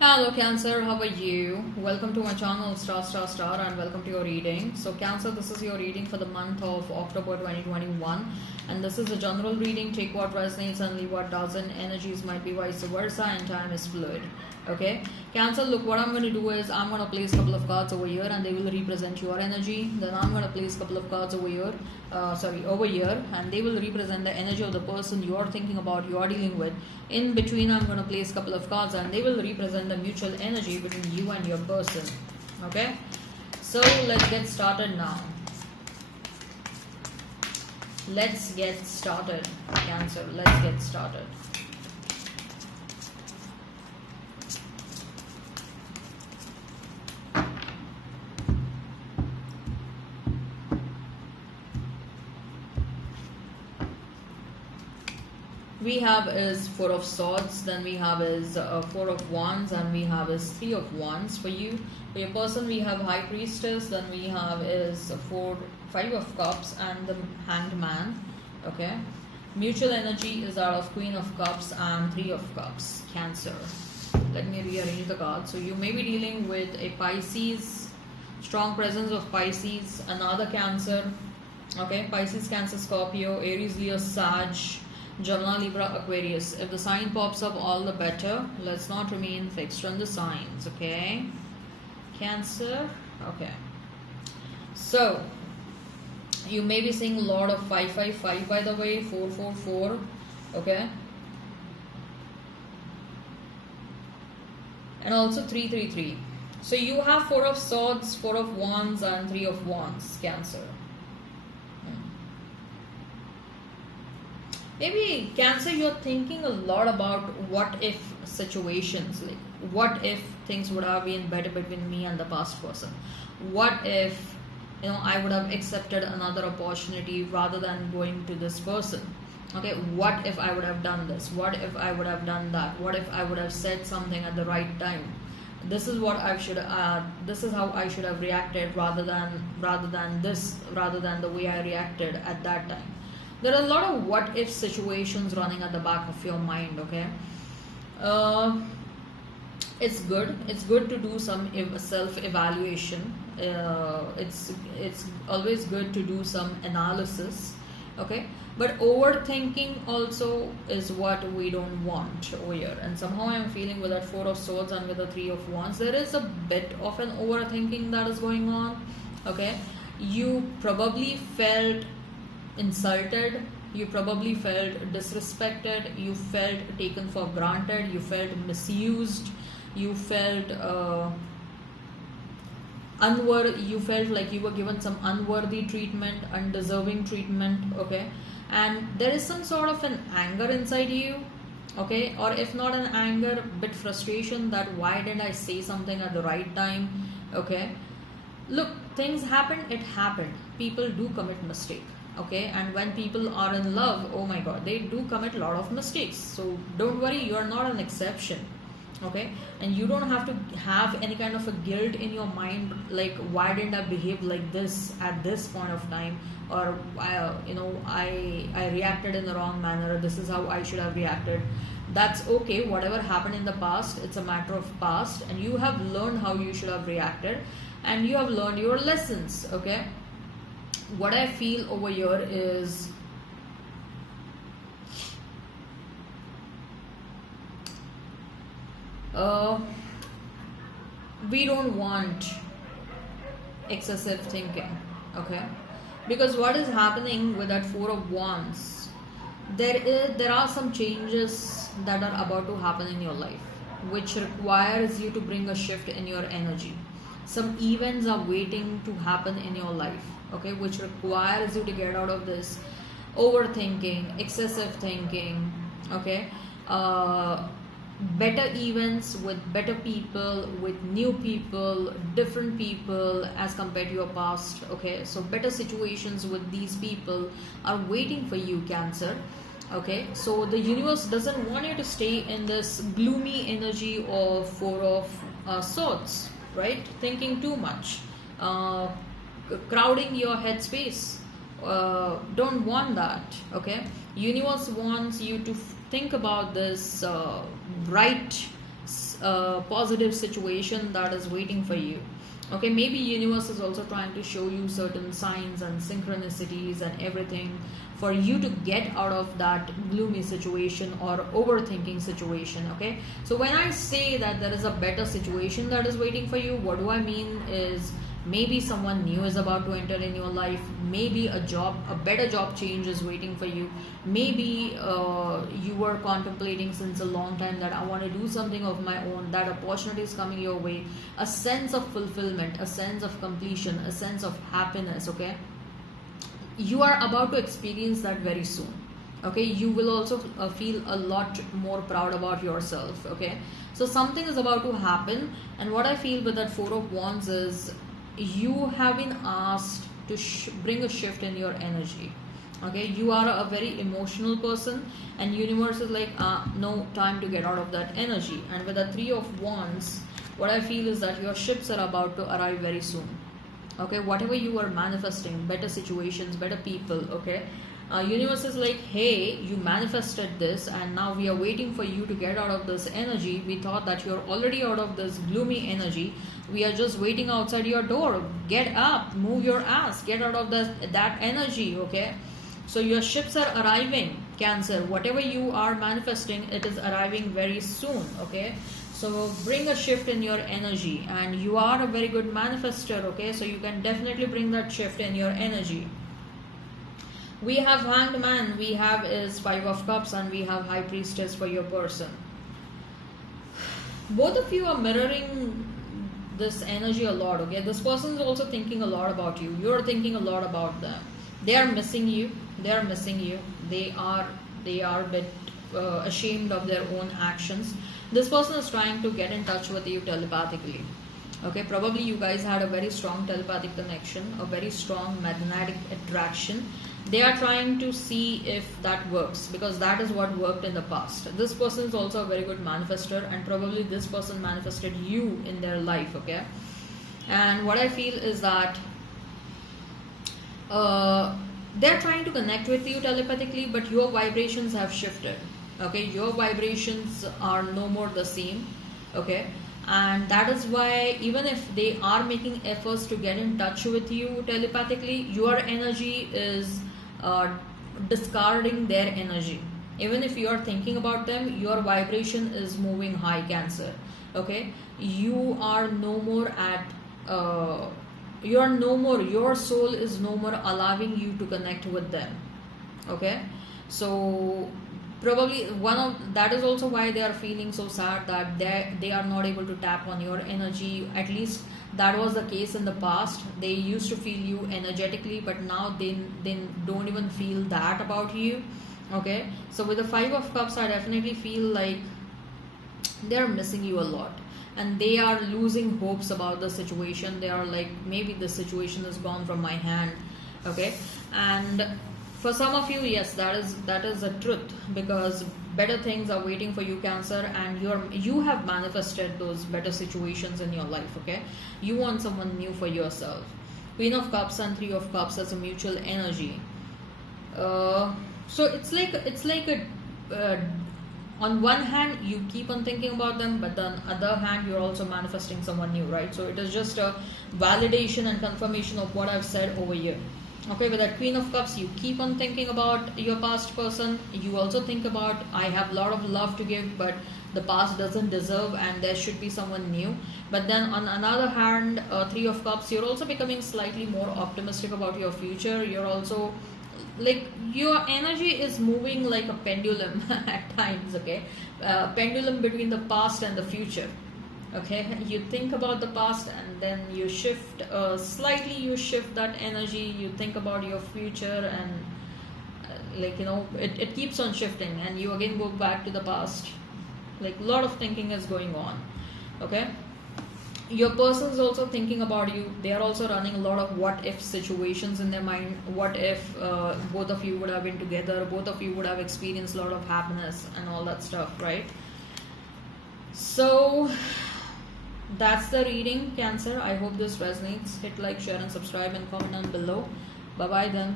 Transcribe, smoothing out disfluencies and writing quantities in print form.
Hello Cancer, how are you? Welcome to my channel Star and welcome to your reading. So Cancer, this is your reading for the month of October 2021 and this is a general reading. Take what resonates and leave what doesn't. Energies might be vice versa and time is fluid. Okay, Cancer, look, what I'm going to do is I'm going to place a couple of cards over here and they will represent your energy. Then I'm going to place a couple of cards over here, over here, and they will represent the energy of the person you are thinking about, you are dealing with. In between, I'm going to place a couple of cards and they will represent the mutual energy between you and your person. Okay, so let's get started now. Let's get started, Cancer. Let's get started. We have is Four of Swords, then we have is Four of Wands, and we have is Three of Wands for you. For your person, we have High Priestess, then we have is Five of Cups, and the Hanged Man. Okay, mutual energy is out of Queen of Cups and Three of Cups, Cancer. Let me rearrange the cards. So you may be dealing with a Pisces, strong presence of Pisces, another Cancer. Okay, Pisces, Cancer, Scorpio, Aries, Leo, Sag, Gemini, Libra, Aquarius. If the sign pops up, all the better. Let's not remain fixed on the signs, okay? Cancer, okay. So, you may be seeing a lot of 555 by the way, 444, okay? And also 333. So, you have Four of Swords, Four of Wands, and Three of Wands, Cancer. Maybe Cancer, you're thinking a lot about what if situations, like what if things would have been better between me and the past person. What if I would have accepted another opportunity rather than going to this person. Okay, what if I would have done this? What if I would have done that? What if I would have said something at the right time? This is what I should this is how I should have reacted rather than the way I reacted at that time. There are a lot of what if situations running at the back of your mind. Okay, it's good to do some self evaluation. It's always good to do some analysis. Okay, but overthinking also is what we don't want over here. And somehow I'm feeling with that Four of Swords and with the Three of Wands, there is a bit of an overthinking that is going on. Okay, you probably felt insulted, you probably felt disrespected, you felt taken for granted, you felt misused, you felt you felt like you were given some unworthy treatment, undeserving treatment. Okay, and there is some sort of an anger inside you. Okay, or if not an anger, bit frustration that why didn't I say something at the right time. Okay, look, things happen, it happened, people do commit mistake. Okay, and when people are in love, oh my god, they do commit a lot of mistakes. So don't worry, you are not an exception. Okay, and you don't have to have any kind of a guilt in your mind, like why didn't I behave like this at this point of time, or I reacted in the wrong manner, this is how I should have reacted. That's okay, whatever happened in the past, it's a matter of past, and you have learned how you should have reacted and you have learned your lessons. Okay, what I feel over here is we don't want excessive thinking. Okay, because what is happening with that Four of Wands, there are some changes that are about to happen in your life which requires you to bring a shift in your energy. Some events are waiting to happen in your life, okay, which requires you to get out of this overthinking, excessive thinking. Okay, better events with better people, with new people, different people as compared to your past. Okay, so better situations with these people are waiting for you, Cancer. Okay, so the universe doesn't want you to stay in this gloomy energy of Four of Swords, right? Thinking too much, crowding your headspace. Don't want that. Okay, universe wants you to think about this bright positive situation that is waiting for you. Okay, maybe universe is also trying to show you certain signs and synchronicities and everything for you to get out of that gloomy situation or overthinking situation. Okay, so when I say that there is a better situation that is waiting for you, what do I mean is maybe someone new is about to enter in your life, maybe a better job change is waiting for you, maybe you were contemplating since a long time that I want to do something of my own, that opportunity is coming your way, a sense of fulfillment, a sense of completion, a sense of happiness. Okay, you are about to experience that very soon. Okay, you will also feel a lot more proud about yourself. Okay, so something is about to happen, and what I feel with that Four of Wands is you have been asked to bring a shift in your energy. Okay, you are a very emotional person, and universe is like, no, time to get out of that energy. And with the Three of Wands, what I feel is that your ships are about to arrive very soon. Okay, whatever you are manifesting, better situations, better people. Okay, universe is like, hey, you manifested this, and now we are waiting for you to get out of this energy. We thought that you're already out of this gloomy energy. We are just waiting outside your door. Get up, move your ass, get out of that energy. Okay, so your ships are arriving, Cancer. Whatever you are manifesting, it is arriving very soon. Okay, so bring a shift in your energy, and you are a very good manifester. Okay, so you can definitely bring that shift in your energy. We have Hanged Man, we have is Five of Cups, and we have High Priestess for your person. Both of you are mirroring this energy a lot. Okay, this person is also thinking a lot about you. You're thinking a lot about them. They are missing you. They are missing you. They are a bit ashamed of their own actions. This person is trying to get in touch with you telepathically. Okay, probably you guys had a very strong telepathic connection, a very strong magnetic attraction. They are trying to see if that works, because that is what worked in the past. This person is also a very good manifester, and probably this person manifested you in their life. Okay, and what I feel is that they're trying to connect with you telepathically, but your vibrations have shifted. Okay, your vibrations are no more the same. Okay, and that is why even if they are making efforts to get in touch with you telepathically, your energy is discarding their energy. Even if you are thinking about them, your vibration is moving high, Cancer. Okay, you are no more at your soul is no more allowing you to connect with them. Okay, so probably that is also why they are feeling so sad, that they are not able to tap on your energy. At least that was the case in the past. They used to feel you energetically, but now they don't even feel that about you. Okay, so with the Five of Cups, I definitely feel like they're missing you a lot, and they are losing hopes about the situation. They are like, maybe the situation is gone from my hand. Okay, and for some of you, yes, that is the truth, because better things are waiting for you, Cancer, and you have manifested those better situations in your life. Okay, you want someone new for yourself. Queen of Cups and Three of Cups as a mutual energy. So it's like a on one hand you keep on thinking about them, but on the other hand you're also manifesting someone new, right? So it is just a validation and confirmation of what I've said over here. Okay, with that Queen of Cups, you keep on thinking about your past person. You also think about, I have a lot of love to give, but the past doesn't deserve, and there should be someone new. But then on another hand, Three of Cups, you're also becoming slightly more optimistic about your future. You're also like, your energy is moving like a pendulum at times. Okay, pendulum between the past and the future. Okay, you think about the past, and then you shift slightly, you shift that energy, you think about your future, and it keeps on shifting, and you again go back to the past. Like, a lot of thinking is going on. Okay, your person is also thinking about you. They are also running a lot of what if situations in their mind. What if both of you would have been together, both of you would have experienced a lot of happiness and all that stuff, right? So that's the reading, Cancer. I hope this resonates. Hit like, share and subscribe, and comment down below. Bye bye then.